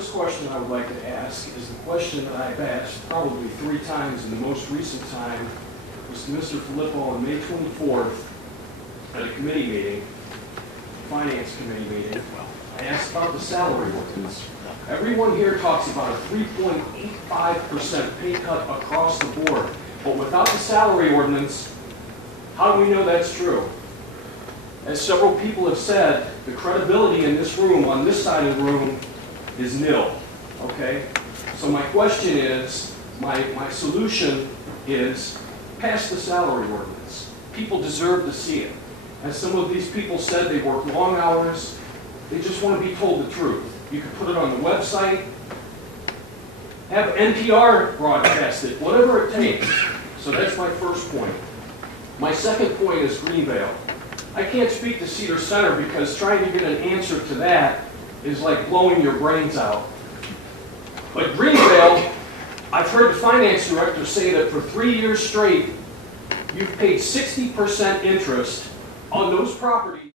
first question I would like to ask is the question that I've asked probably 3 times in the most recent time. It was to Mr. Filippo on May 24th at a committee meeting, Finance Committee meeting. I asked about the salary ordinance. Everyone here talks about a 3.85% pay cut across the board. But without the salary ordinance, how do we know that's true? As several people have said, the credibility in this room, on this side of the room, is nil. Okay? So my question is, my solution is, pass the salary ordinance. People deserve to see it. As some of these people said, they work long hours. They just want to be told the truth. You can put it on the website, have NPR broadcast it, whatever it takes. So that's my first point. My second point is Greenvale. I can't speak to Cedar Center because trying to get an answer to that is like blowing your brains out. But Greenvale, I've heard the finance director say that for 3 years straight, you've paid 60% interest on those properties.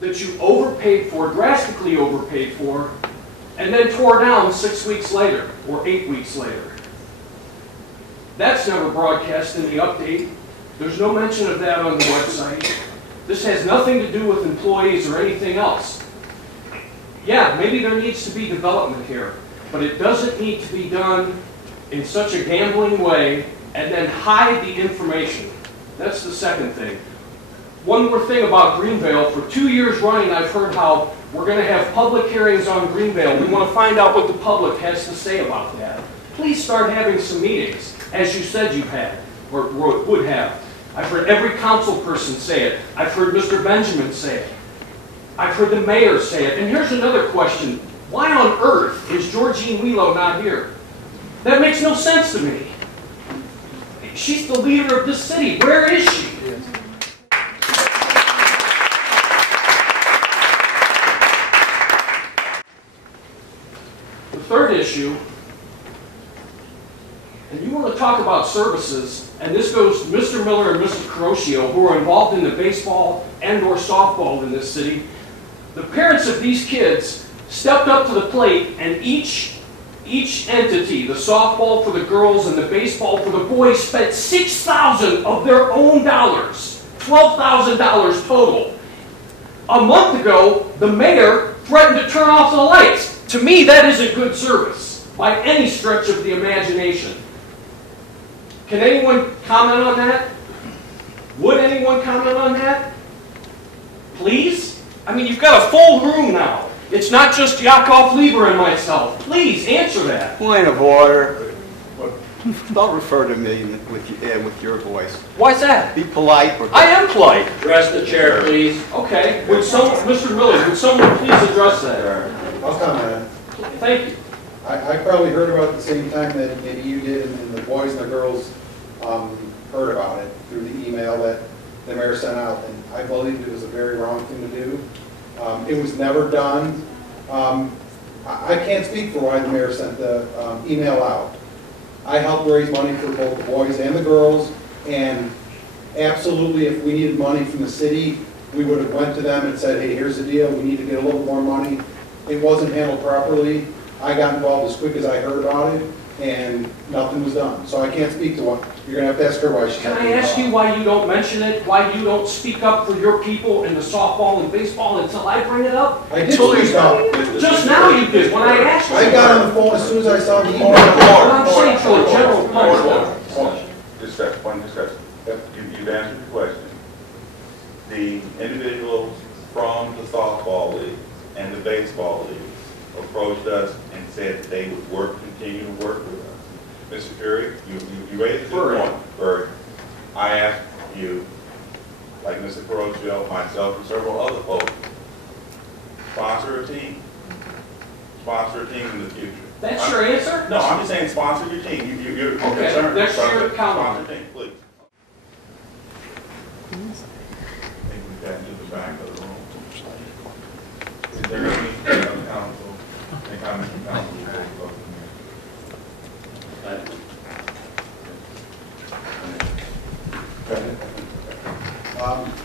That you overpaid for, drastically overpaid for, and then tore down 6 weeks later or 8 weeks later. That's never broadcast in the update. There's no mention of that on the website. This has nothing to do with employees or anything else. Yeah, maybe there needs to be development here, but it doesn't need to be done in such a gambling way and then hide the information. That's the second thing. One more thing about Greenvale. For 2 years running, I've heard how we're going to have public hearings on Greenvale. We want to find out what the public has to say about that. Please start having some meetings, as you said you had, or would have. I've heard every council person say it. I've heard Mr. Benjamin say it. I've heard the mayor say it. And here's another question. Why on earth is Georgine Wheelo not here? That makes no sense to me. She's the leader of this city. Where is she? Third issue, and you want to talk about services, and this goes to Mr. Miller and Mr. Carocchio, who are involved in the baseball and or softball in this city. The parents of these kids stepped up to the plate, and each entity, the softball for the girls and the baseball for the boys, spent $6,000 of their own dollars, $12,000 total. A month ago, the mayor threatened to turn off the lights. To me, that isn't good service by any stretch of the imagination. Can anyone comment on that? Would anyone comment on that? Please? I mean, you've got a full room now. It's not just Yakov Lieber and myself. Please, answer that. Point of order. Don't refer to me with your voice. Why's that? Be polite. I am polite. Address the chair, please. Okay. Mr. Miller, would someone please address that? I'll comment. Thank you. I probably heard about it at the same time that maybe you did, and the boys and the girls heard about it through the email that the mayor sent out, and I believe it was a very wrong thing to do. It was never done. I can't speak for why the mayor sent the email out. I helped raise money for both the boys and the girls, and absolutely if we needed money from the city, we would have went to them and said, hey, here's the deal, we need to get a little more money. It wasn't handled properly. I got involved as quick as I heard about it, and nothing was done. So I can't speak to what. You're going to have to ask her why she. Can I ask you why you don't mention it? Why you don't speak up for your people in the softball and baseball until I bring it up? I did speak up. Just now you did, when I asked you. I got on the phone as soon as I saw the email. I'm saying to the general public. One discussion. You've answered the question. The individuals from the softball league and the baseball league approached us and said that they would continue to work with us. Mr. Curry, you raised a good point. Where I asked you, like Mr. Carocchio, myself, and several other folks, sponsor a team. Sponsor a team in the future. That's your answer? No, I'm just saying sponsor your team. You're okay, concerned. that's your comment. Sponsor team, please. I think we've gotten to the back of the room. Is there any Any comments from council before we vote?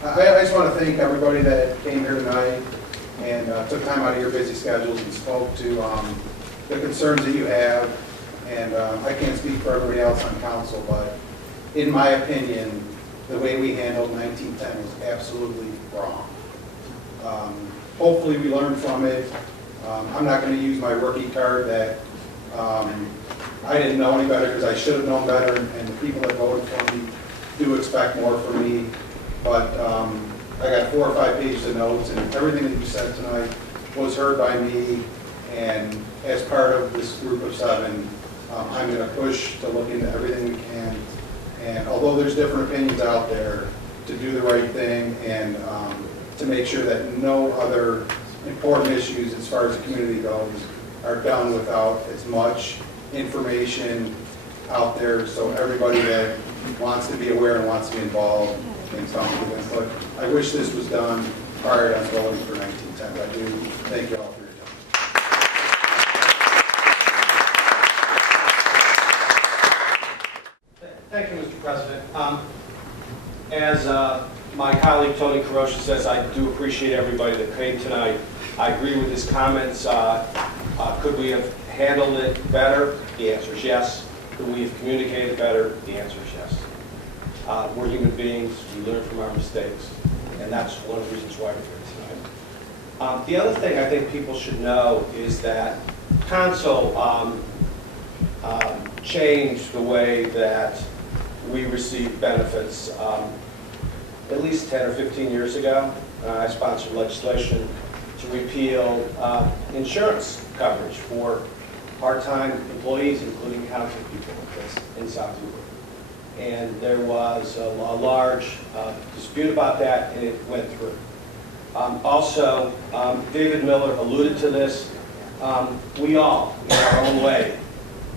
I just want to thank everybody that came here tonight and took time out of your busy schedules and spoke to the concerns that you have. And I can't speak for everybody else on council, but in my opinion, the way we handled 1910 was absolutely wrong. Hopefully we learn from it. I'm not going to use my rookie card that I didn't know any better because I should have known better, and the people that voted for me do expect more from me. But I got 4 or 5 pages of notes, and everything that you said tonight was heard by me. And as part of this group of 7, I'm going to push to look into everything we can. And although there's different opinions out there, to do the right thing and to make sure that no other important issues as far as the community goes are done without as much information out there, so everybody that wants to be aware and wants to be involved can come to them. But I wish this was done prior to us voting for 1910. I do thank you all for your time. Thank you, Mr. President. As my colleague Tony Carosha says, I do appreciate everybody that came tonight. I agree with his comments. Could we have handled it better? The answer is yes. Could we have communicated better? The answer is yes. We're human beings. We learn from our mistakes, and that's one of the reasons why we're here tonight. The other thing I think people should know is that council changed the way that we receive benefits. At least 10 or 15 years ago, I sponsored legislation to repeal insurance coverage for part-time employees, including council people in South Hoover. And there was a large dispute about that, and it went through. Also, David Miller alluded to this. We all, in our own way,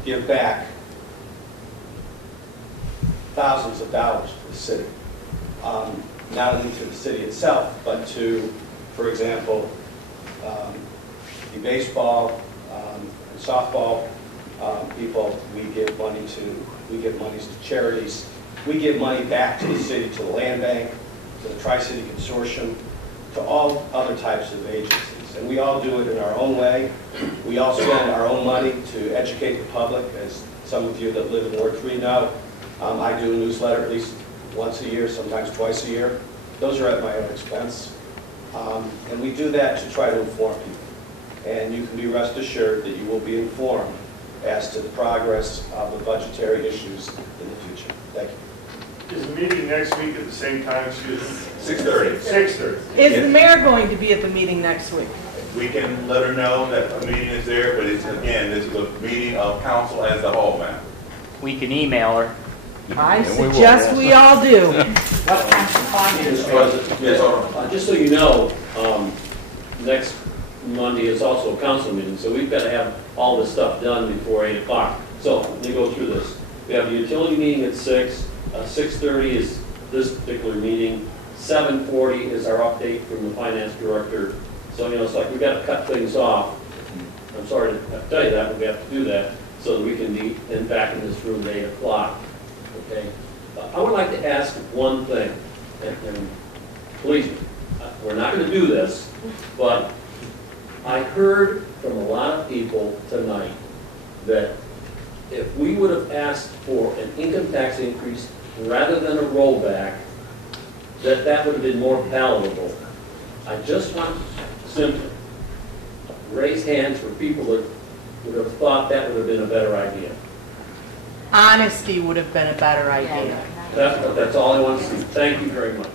give back thousands of dollars to the city. Not only to the city itself, but to, for example, the baseball and softball people. We give monies to charities. We give money back to the city, to the land bank, to the Tri-City Consortium, to all other types of agencies. And we all do it in our own way. We all spend our own money to educate the public, as some of you that live in Ward 3 know. I do a newsletter at least once a year, sometimes twice a year. Those are at my own expense. And we do that to try to inform people. And you can be rest assured that you will be informed as to the progress of the budgetary issues in the future. Thank you. Is the meeting next week at the same time, excuse me? 6:30. 6:30. Is the mayor going to be at the meeting next week? We can let her know that the meeting is there, but it's, again, this is a meeting of council as the whole, ma'am. We can email her. I suggest we all do. Mr. President, Yes, sir. just so you know, next Monday is also a council meeting, so we've got to have all this stuff done before 8 o'clock. So let me go through this. We have a utility meeting at 6. 6:30 is this particular meeting. 7:40 is our update from the finance director. So, it's like we've got to cut things off. I'm sorry to tell you that, but we have to do that so that we can be back in this room at 8 o'clock. Okay. I would like to ask one thing, and please, we're not going to do this, but I heard from a lot of people tonight that if we would have asked for an income tax increase rather than a rollback, that would have been more palatable. I just want simply raise hands for people that would have thought that would have been a better idea. Honesty would have been a better idea. That's all I want to see. Thank you very much.